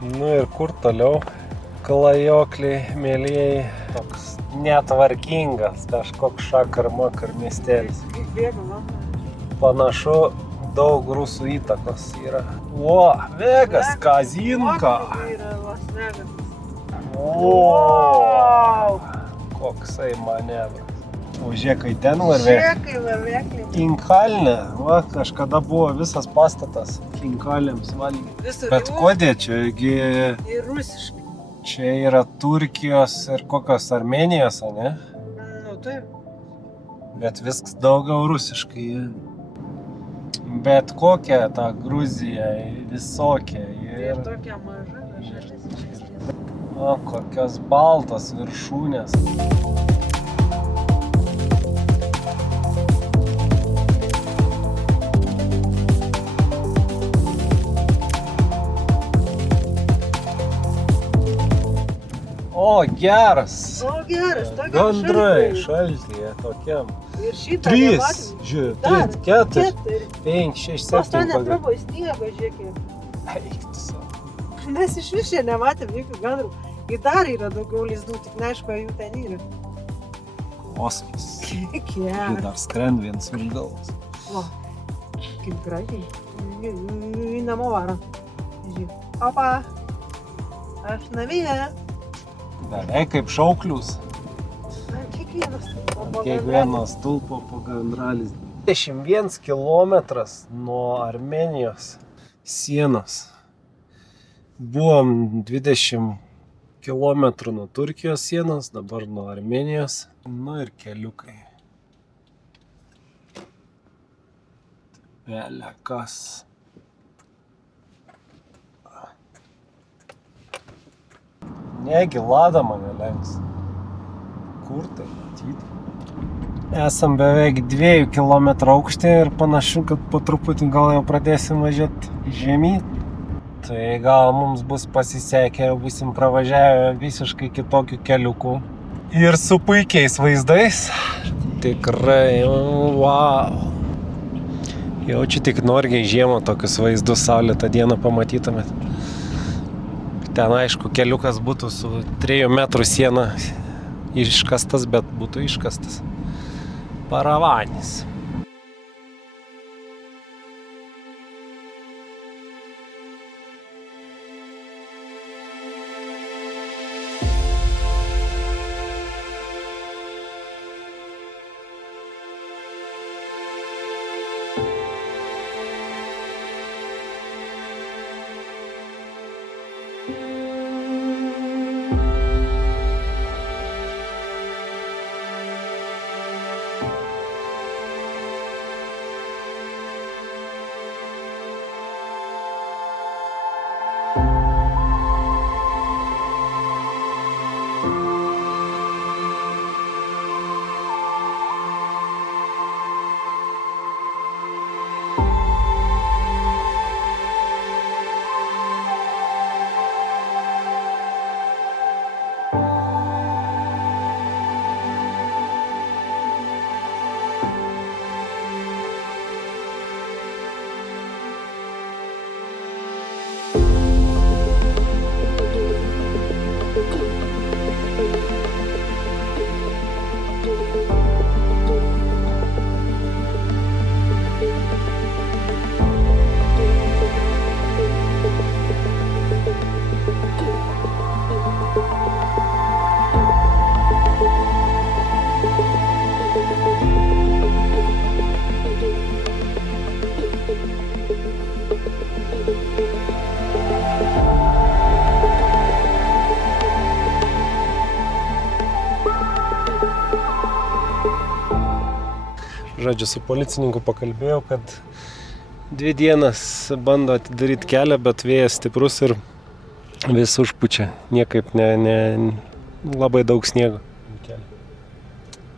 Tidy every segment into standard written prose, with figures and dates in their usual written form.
Nu ir kur toliau? Klajokliai, mėlyjei, toks netvarkingas, kažkoks šakar-makar miestelis. Panašu, daug rusų įtakos yra. O, Vegas, Kazinka. O, koksai manevras. O žiūrėkai ten varvekliai. Kinkalne, va, kažkada buvo visas pastatas kinkalėms valgyti. Bet kodėl čiagi... Ir rusiškai. Čia yra Turkijos ir kokios Armenijos, ne? Nu, taip. Bet viskas daugiau rusiškai. Bet kokia ta Gruzija, visokia. Ir tokia maža šalis iš esmės. O, kokios baltos viršūnės. O, geras. O, geras, tokiam Gandrai, šaltyje tokiam. Ir šitą 3, nematėm. žiūrėjau, 3, 4, 5, 6, 7. Pas to netrabo sniego, žiūrėkit. Eik tu savo. Mes iš vis čia nematėm jokių gandrų. Ir dar yra daugiau lizdų, tik neaišku, jų ten yra. Kosmos. Kiek Ir geras. dar skrend viens virš galvos. O, kaip gražiai. Į namo varo. Žiūrėk. Opa. Aš namie. Beveik kaip šauklius. Kiekvienas. Kiekvienas stulpo po gandralis. 21 kilometras nuo Armenijos sienos. Buvom 20 kilometrų nuo Turkijos sienos, dabar nuo Armenijos. Nu ir keliukai. Bele kas. Negi Lada mane lenks. Kur tai matyti? Esam beveik 2 kilometrų aukštį ir panašu, kad po truputį gal jau pradėsim važiuoti žemyn. Tai gal mums bus pasisekę, būsim pravažiavę visiškai kitokių keliukų. Ir su puikiais vaizdais. Tikrai, wow. Jaučiu tik Norgiai žiemą tokius vaizdus saulėtą dieną pamatytumėt. Ten aišku, keliukas būtų su 3 metrų siena iškastas, bet būtų iškastas paravanis. Žodžiu, su policininku pakalbėjau, kad 2 dienas bando atidaryti kelią, bet vėjas stiprus ir vis užpučia. Niekaip labai daug sniego.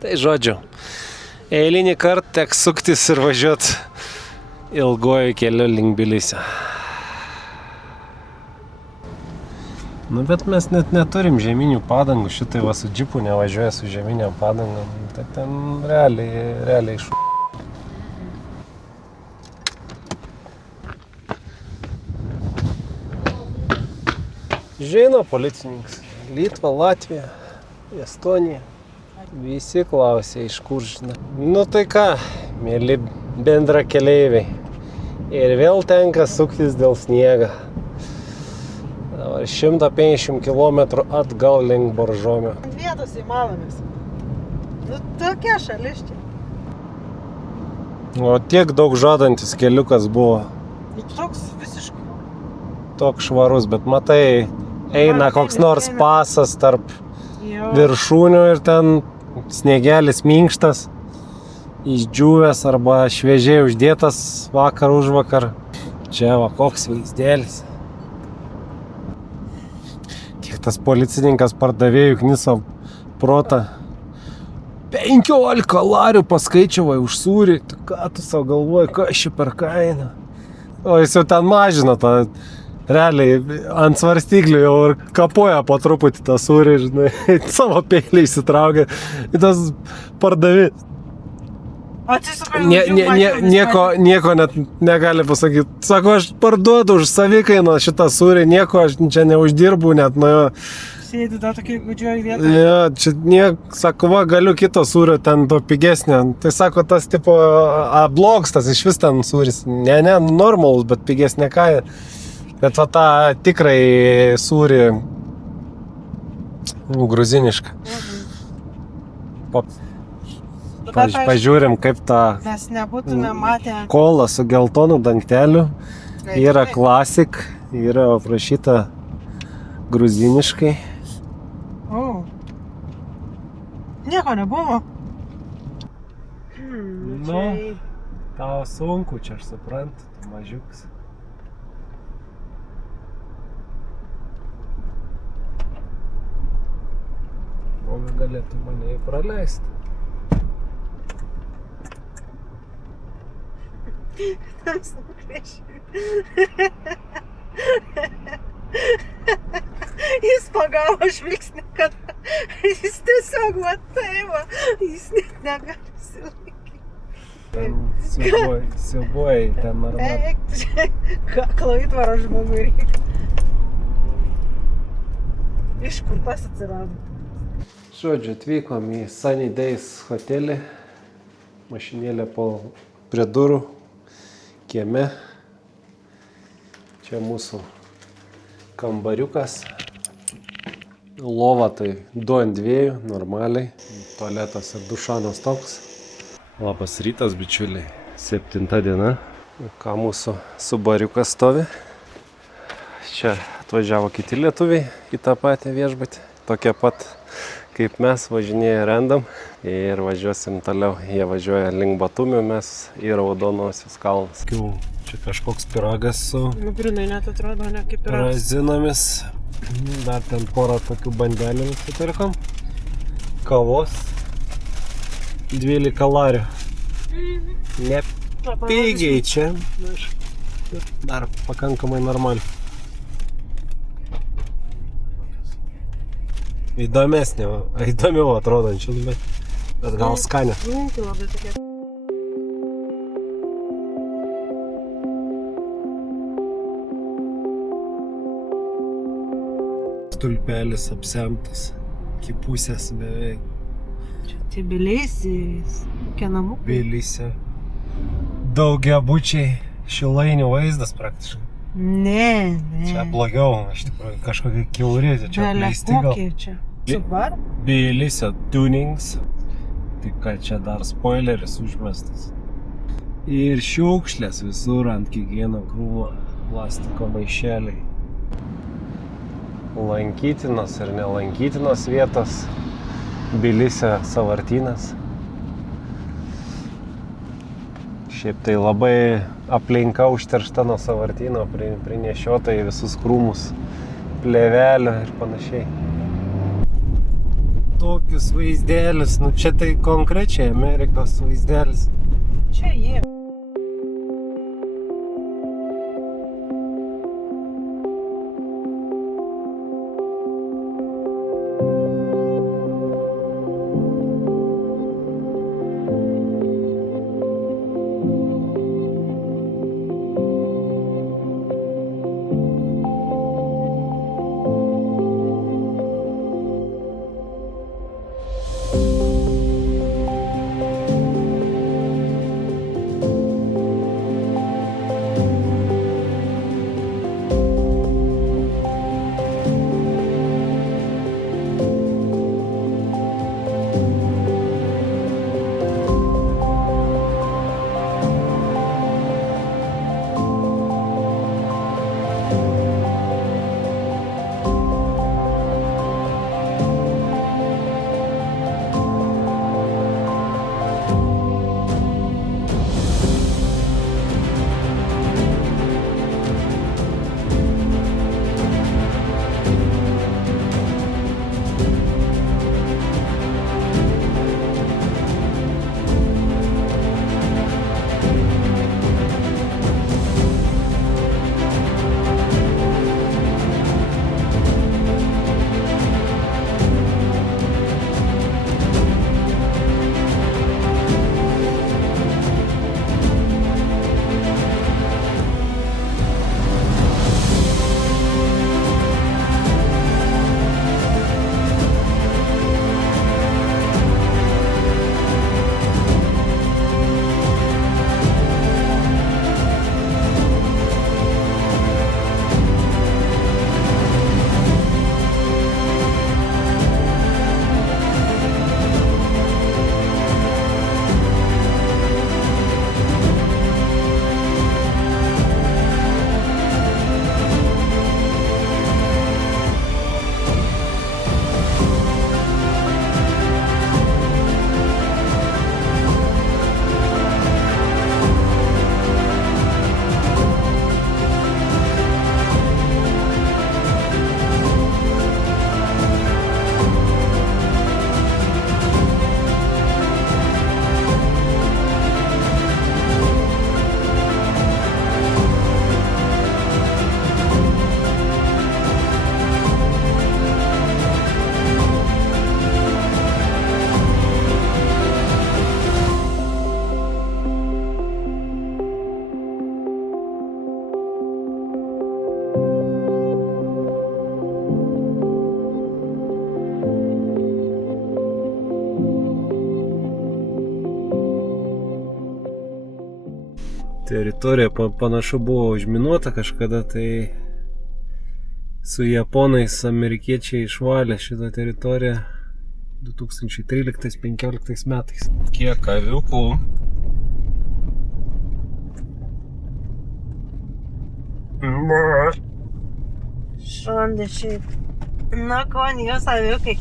Tai žodžiu, eilinį kartą teks suktis ir važiuoti ilgojo keliu link Tbilisio. Nu, bet mes net neturim žieminių padangų, šitai va su džipu nevažiuoja su žieminiam padangom, tai ten realiai šu. Žino policininkas. Litva, Latvija, Estonija. Visi klausė, iš kur žinai. Nu tai ką, mėly bendra keleiviai. Ir vėl tenka suktis dėl sniega. Dabar 150 km atgal link Boržomio. Ant vietos įmalomis. Nu, tokia šalis čia. O tiek daug žadantis keliukas buvo. Nu, toks visiškai. Toks švarus, bet matai, eina koks nors pasas tarp Jo. viršūnių ir ten sniegelis minkštas, išdžiūvęs arba šviežiai uždėtas vakar užvakar. Čia va, koks vaizdėlis. Kiek tas policininkas pardavėjų kniso protą. 15 larių paskaičiavai už sūrį. Tu ką tu savo galvoji, kas čia per kainą? O jis jau ten mažino tą, realiai ant svarstyklių jau ir kapoja po truputį tą sūrį, žinai, savo peilį įsitraukė į tas pardavėjas. Atsisukai. Nieko net negali pasakyti. Sako, aš parduodu už savikainą šitą sūrį, nieko aš čia neuždirbu net nuo jo. Sėdi tą tokį gudžioji vietą. Ja, čia sako, va, galiu kito sūrio ten to pigesnio. Tai sako, tas tipo blogs, tas iš vis ten sūris. Ne, normalus, bet pigesnė kaina. Bet va tą tikrai sūrį gruzinišką. Pažiūrim, kaip tą Mes nebūtume matę. kolą su geltonu dangteliu. Yra klasik, yra aprašyta gruziniškai. O. Nieko nebuvo. Nu, tau sunku, čia aš suprantu, tu mažiukas. O galėtų mane praleisti. Tas nukrėšė. Jis pagavo žvilgsnį, kad jis tiesiog va tai va, jis net negali silaikyti. Siubuoja ten normaliai. Eik, čia kaklo įtvaro žmogui reikia. Iš kur tas atsirado? Žodžiu, atvykom į Sunny Days hotelį. Mašinėlė prie durų, kieme. Čia mūsų kambariukas. Lova tai 2 ant 2, normaliai. Tualetas ir dušanas toks. Labas rytas, bičiuliai. 7 diena. Ką mūsų subariukas stovi. Čia atvažiavo kiti lietuviai į tą patį viešbutį. Tokie pat kaip mes važinėja randam. Ir važiuosim toliau. Jie važiuoja link Batumių, mes į Raudonosios kalnus. Čia kažkoks pyragas su Grinai net atrodo, ne kaip ir razinomis. Dar ten porą tokių bandelių nusipirkom. Kavos. 12 kalarių. Ne pigiai čia. Dar pakankamai normaliai. Įdomiau atrodančius, bet gal skanė. Minti labai tokia. Stulpelis apsemtas, iki pusės beveik. Čia Tbilisis, kokie namukai. Tbilise. Daugiabučiai, Šilainių vaizdas praktiškai. Ne. Čia blogiau, iš tikrųjų, kažkokie kiauri, čia apleisti gal. Kokie čia? Subar? Tbilisio tunings. Tik kad čia dar spoileris užmestas. Ir šiukšlės visur ant kiekvieno krūvo, plastiko maišeliai. Lankytinos ir nelankytinos vietos. Tbilisio sąvartynas. Šiaip tai labai aplinka užteršta nuo sąvartyno, prinešiota į visus krūmus, plėvelio ir panašiai. Tokius vaizdėlius, nu čia tai konkrečiai Amerikos vaizdelis. Čia jie. Teritorija panašu buvo užminuota kažkada, tai su japonais amerikiečiai išvalė šitą teritoriją 2013-2015 metais. Kiek aviukų. Šonde šiaip. Na, kon, jos aviukai.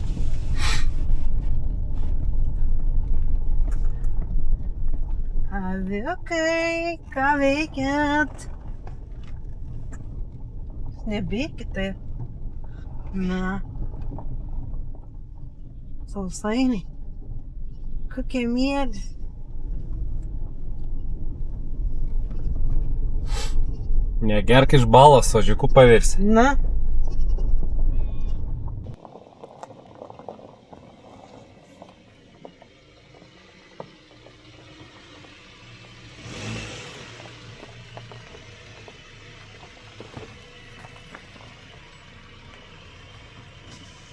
Aviukai, ką veikiat? Nebėkit taip. Na. Sausainiai. Kokie mėlis. Negerk iš balos, ožiukų pavirsi. Na.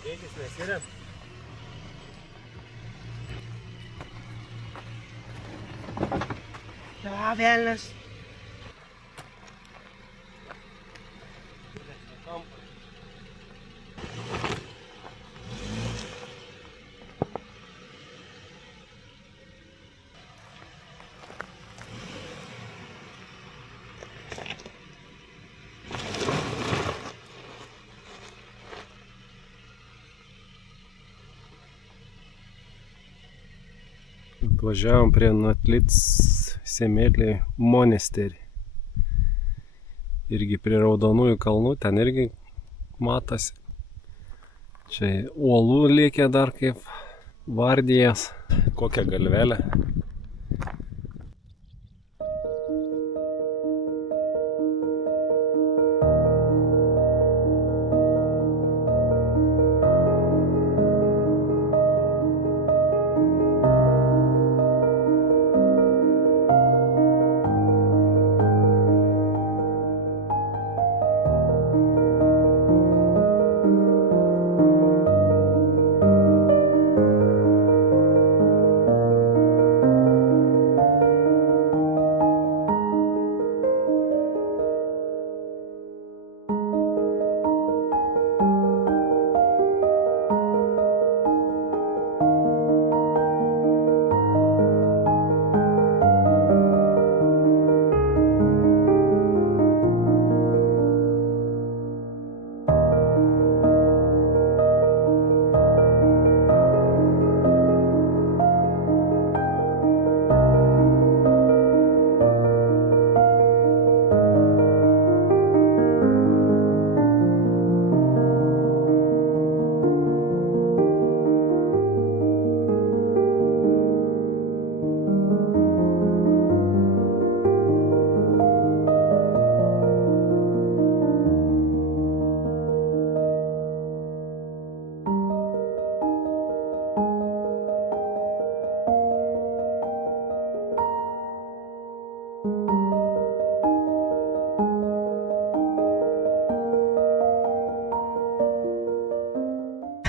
Dėkis nesirėm. Da, velnas. Atvažiavom prie Natlic Semelį monesterį. Irgi prie Raudonųjų kalnų, ten irgi matosi. Čia uolų liekė dar kaip vardijas. Kokią galvelę.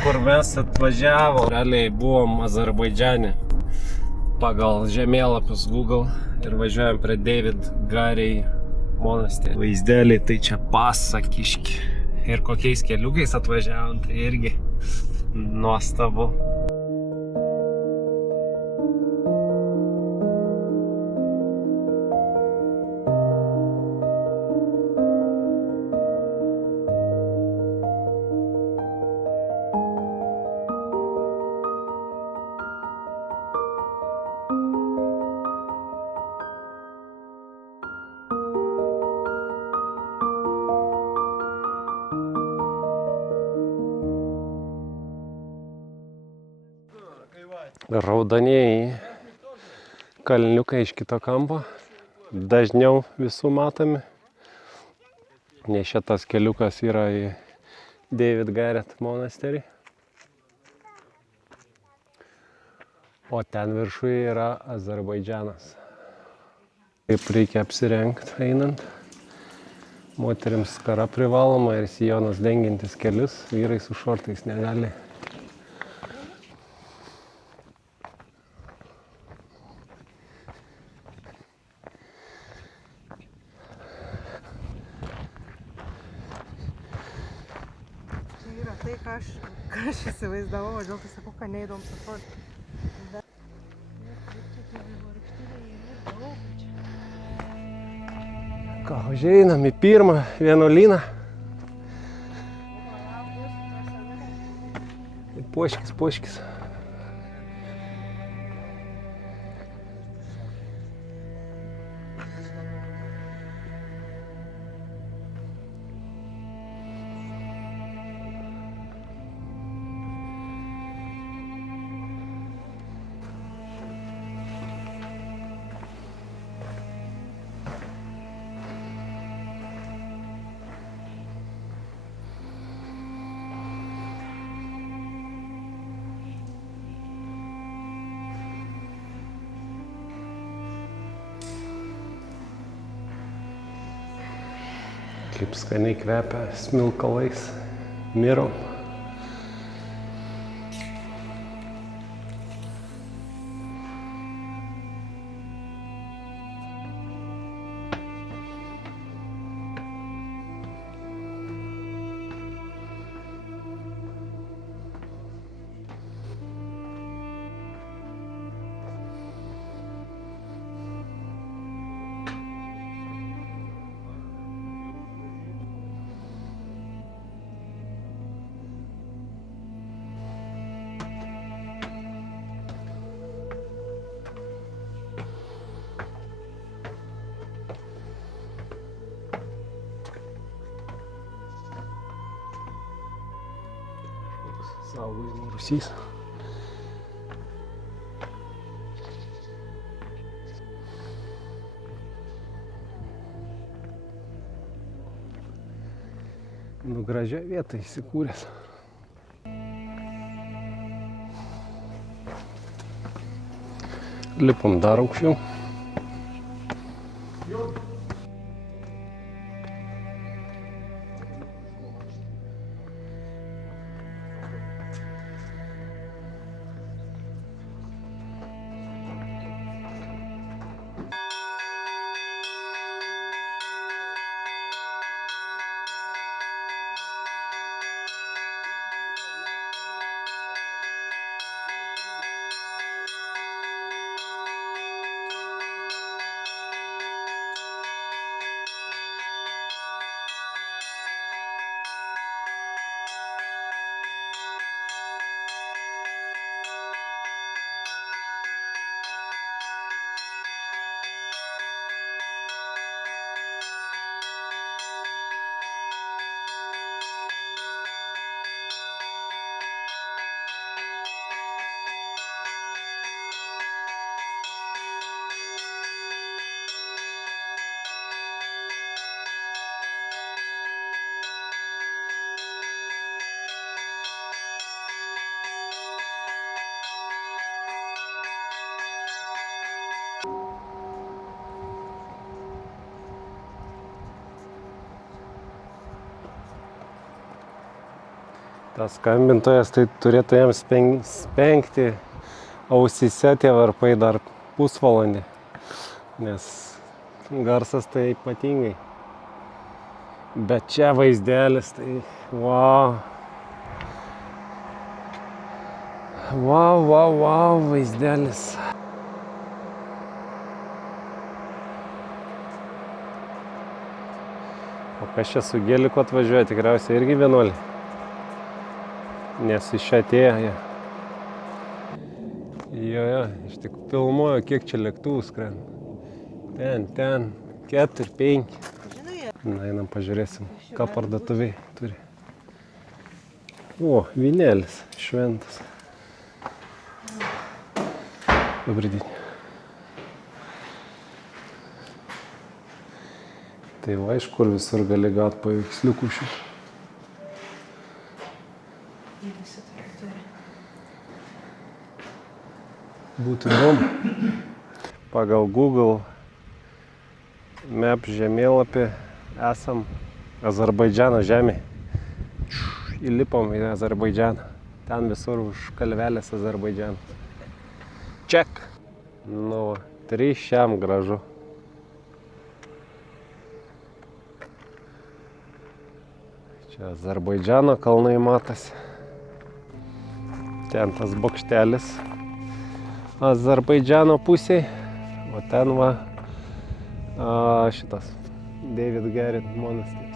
Kur mes atvažiavom, realiai buvom Azerbaidžane pagal žemėlapius Google ir važiuojam prie David Gariai monasterį. Vaizdeliai tai čia pasakiški. Ir kokiais keliukais atvažiavom, tai irgi nuostabu. Raudonieji kalniukai iš kito kampo, dažniau visų matomi, nes šitas keliukas yra į David Garrett monasterį, o ten viršuje yra Azerbaidžanas. Kaip reikia apsirengti einant, moterims skara privaloma ir sijonas dengiantis kelius, vyrai su šortais negali. nėra tai, ką aš įsivaizdavau, o dėl to sakau, kad neįdomus atrodo. Bet... Ką, užeinam į pirmą vienuolyną. Poškis. Kaip skaniai kvepia smilkalais, mirom. Saugojimo rūsys. Nu, gražią vietą įsikūręs. Lipam dar aukščiau. Tas skambintojas tai turėtų jam spengti ausyse tie varpai dar pusvalandį, nes garsas tai ypatingai. Bet čia vaizdelis tai wow. Wow, vaizdelis. O kas čia su geliku atvažiuoja, tikriausiai irgi vienuoliai. Nes iš čia atėjo jie. Jo, iš tik filmuoju, kiek čia lėktuvų skrenda. Ten, 4, 5. Na, einam pažiūrėsim, ką parduotuviai turi. O, vynėlis šventas. Dobrą dieną. Tai va, iš kur visur gali gauti paveiksliukų šių. Būtų įdomu. Pagal Google Map žemėlapį esam Azerbaidžano žemėje. Įlipom į Azerbaidžaną. Ten visur už kalvelės Azerbaidžanas. Ček. Nu, 3 šiam gražu. Čia Čia Azerbaidžano kalnai matosi. Ten tas bokštelis Azerbaidžano pusėj, o ten va šitas David Garrett monasteris.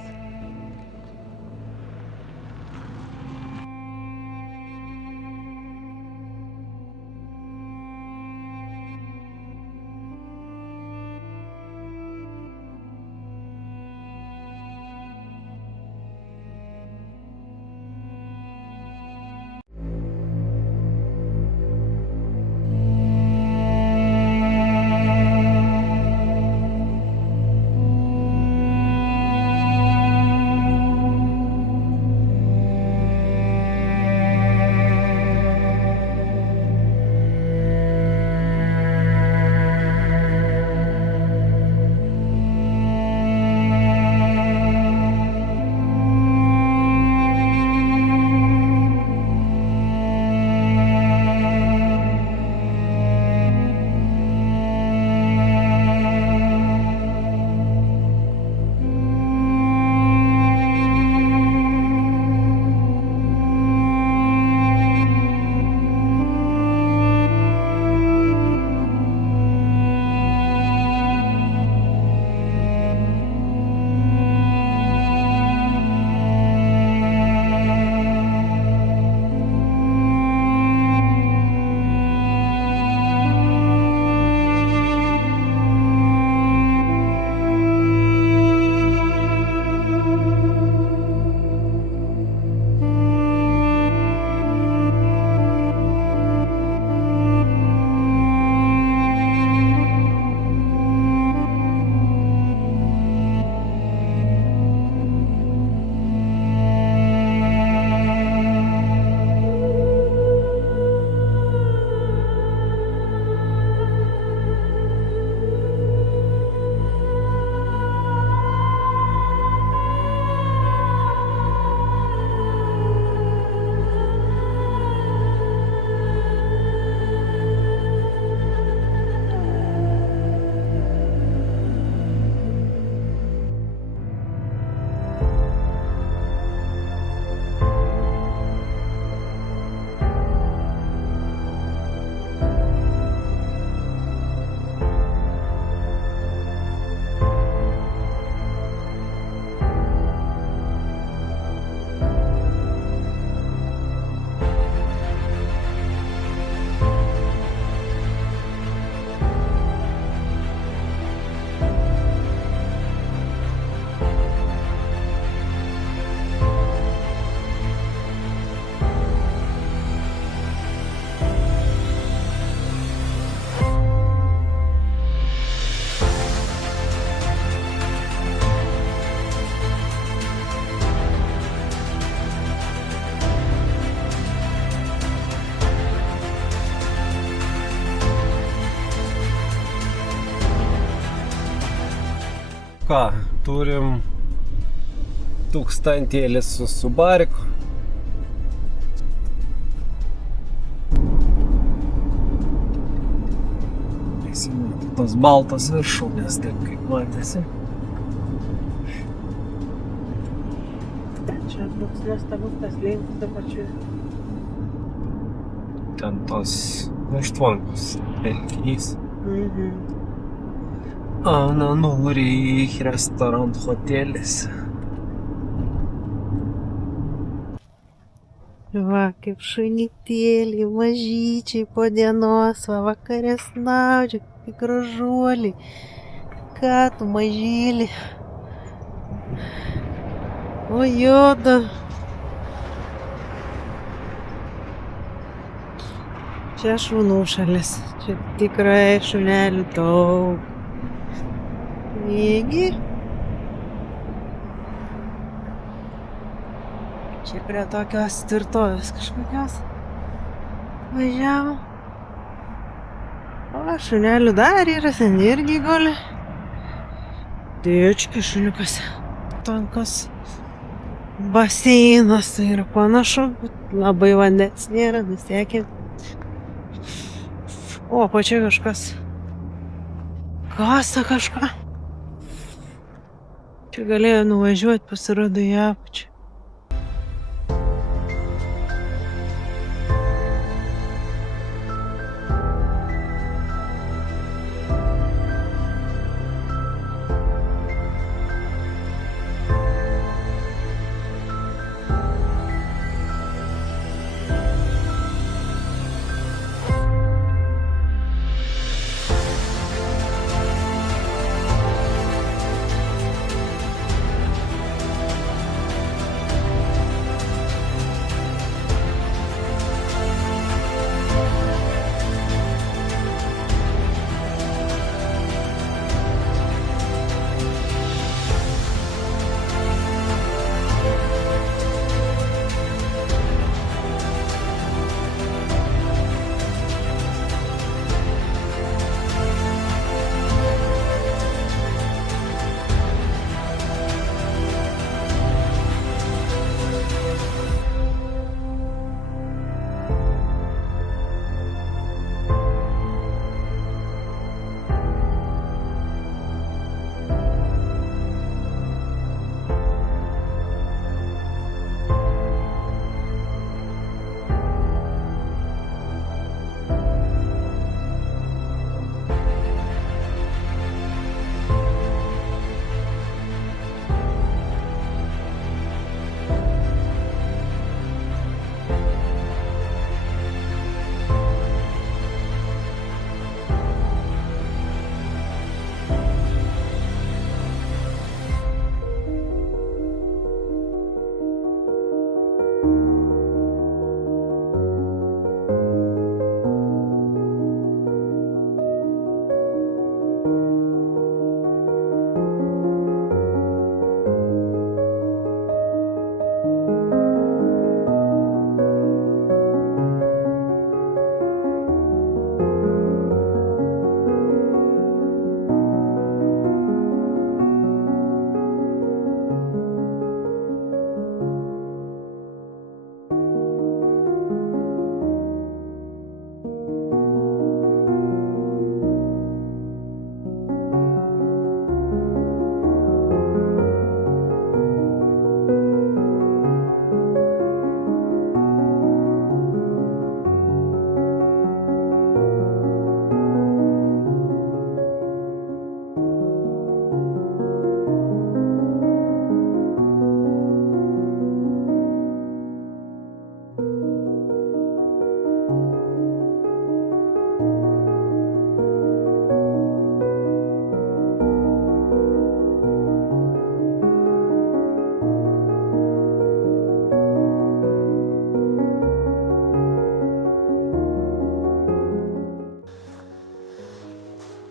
Ką, turim tūkstantėlį su Subariku. Įsimato tos baltos viršūnės, taip kaip matėsi. Čia toks nuostabus tas linkas dapačiu. Ten tos užtvankos telkinys. Ana nori į restaurant hotelis. Va, kaip šunitėliai, mažyčiai po dienos, va, vakare snaudžia, kaip gražuoliai. Ką tu, mažylį? O juoda. Čia šunų šalis, čia tikrai šunelių daug. Negi. Čia prie tokios tvirtovės kažkokios važiavo. O, šunelių dar yra, ten irgi guli. Dėčki šuniukas. Tankas baseinas, tai yra panašu, bet labai vandens nėra, nusekė. O, po čia kažkas kasa kažką. Čia galėjo nuvažiuoti, pasirodo į apačią.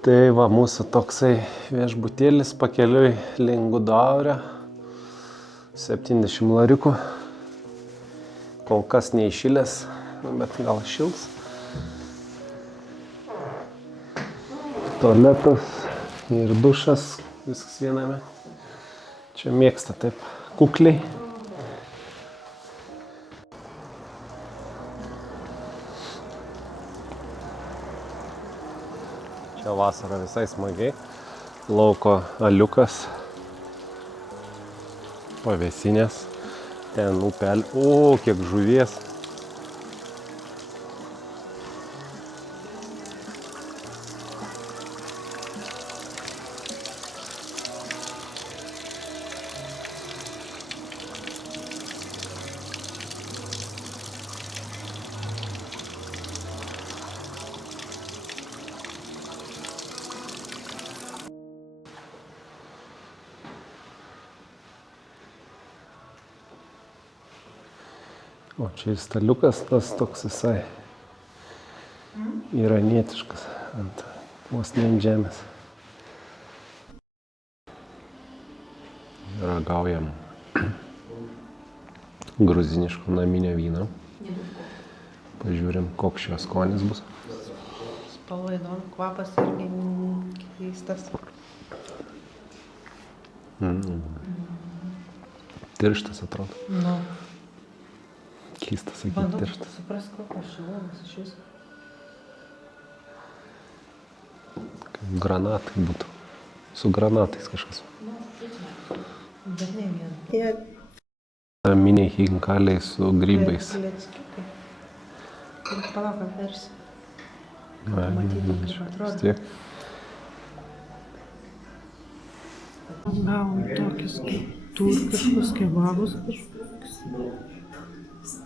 Tai va, mūsų toksai viešbutėlis pakeliui link Gudaurio. 70 larikų. Kol kas neįšilęs, bet gal šils. Tualetas ir dušas, viskas viename. Čia mėgsta taip kukliai. Čia vasara visai smagiai. Lauko aliukas. Pavėsinės. Ten upelį. O, kiek žuvies. O čia ir staliukas, tas toks visai iranietiškas, vos ne ant žemės. Ragaujam gruziniško naminio vyno. Pažiūrim, koks šio skonis bus. Spalva įdomu, kvapas irgi keistas. Tirštas atrodo. Nu. Keistas sakyti Bandau tirštas. suprast, kokios šilumos iš viso. Kaip granatai būtų. Su granatais kažkas. Bet ne vien. Jie Miniai hinkaliai su grybais. leckiukai. Ir palauk, apversi. Va, Matytum, kaip vis atrodo. tiek. Gavom tokius kaip turkiškus kebabus kažkokius.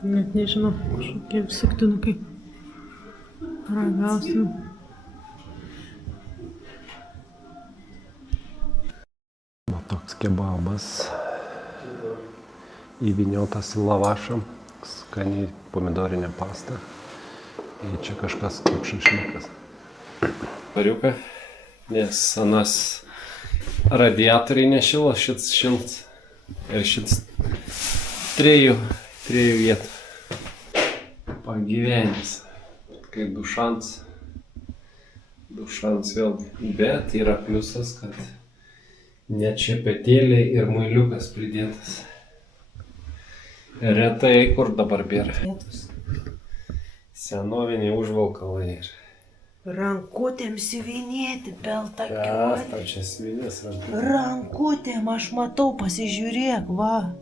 Net nežinau, kažkokie sektinukai. Ragausim. Va toks kebabas. Įvyniotas į lavašą. Skaniai pomidorinė pasta. Ir čia kažkas kaip šašlykas. Pariuką, nes anas radiatoriai nešilo, šits šilts. Ir šits trijų vietų. Pagyvenis. Kaip dušans. Dušans vėlgi. Bet yra pliusas, kad net šepetėliai ir muiliukas pridėtas. Retai kur dabar bėra. Senoviniai užvalkalai. Rankutėm siuvinėti, Kas peltakiuoti. tau čia svinės rankutė? Rankutėm, aš matau, pasižiūrėk, va.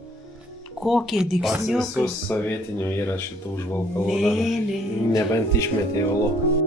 Kokie Pas diksniukai. visus sovietinių yra šitų užvalkalų. Ne, ne. Nebent išmetė į lauką.